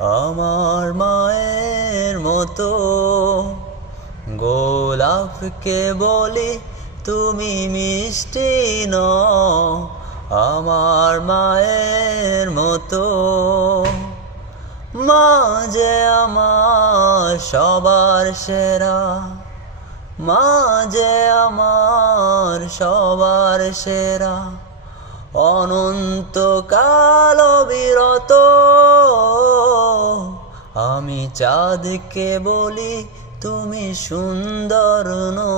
আমার মায়ের মতো। গোলাপকে বলি তুমি মিষ্টি ন আমার মায়ের মতো। মা যে আমার সবার সেরা, মা যে আমার সবার সেরা। অনন্ত কাল বিরত। আমি চাঁদকে বলি, তুমি সুন্দর নো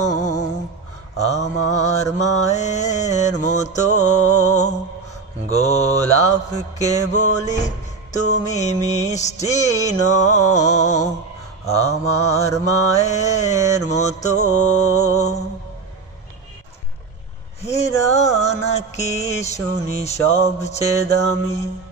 আমার মায়ের মতো। গোলাপকে বলি, তুমি মিষ্টি ন আমার মায়ের মতো। হীরা নাকি শুনি সবচেয়ে দামি?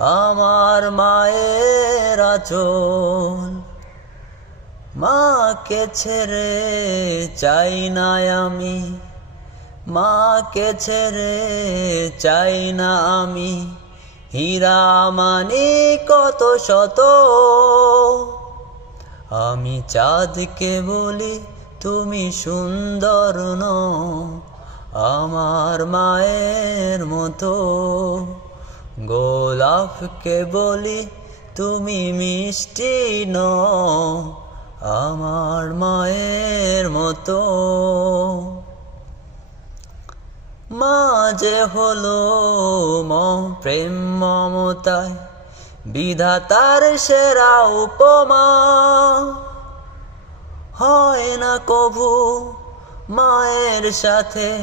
আমার মায়ের আচল। মাকে ছেড়ে চাই না আমি। মাকে ছেড়ে চাই না আমি। হীরা মানি কত শত। আমি চাঁদকে বলি তুমি সুন্দর ন আমার মায়ের মতো। গোলাপকে বলি তুমি মিষ্টি ন আমার মায়ের মতো। মা যে হলো ম, প্রেম মমতায়, বিধাতার সেরা উপমা। হয় না কভু মায়ের সাথে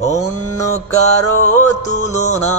অন্য কারও তুলনা।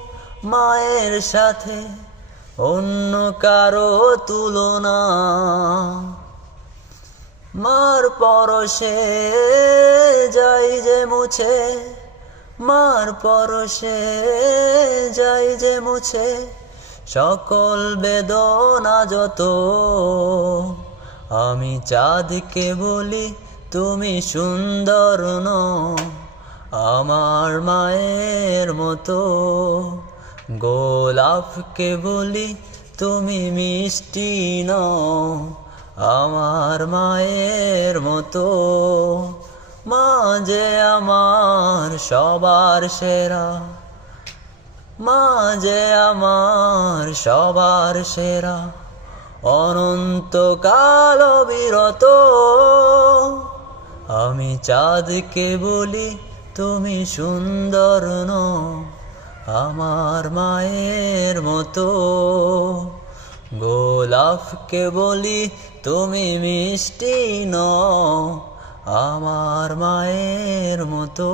মায়ের সাথে অন্য কারও তুলনা। মার পরশে যাই যে মুছে, মার পরশে যাই যে মুছে, সকল বেদনা যত। আমি চাঁদকে বলি, তুমি সুন্দর ন আমার মায়ের মতো। গোলাপকে বলি, তুমি মিষ্টি নও, আমার মায়ের মতো। মা যে আমার সবার সেরা মা যে আমার সবার সেরা। অনন্ত কাল বিরত আমি চাঁদকে বলি, তুমি সুন্দর নও। আমার মায়ের মতো। গোলাপকে বলি তুমি মিষ্টি ন আমার মায়ের মতো।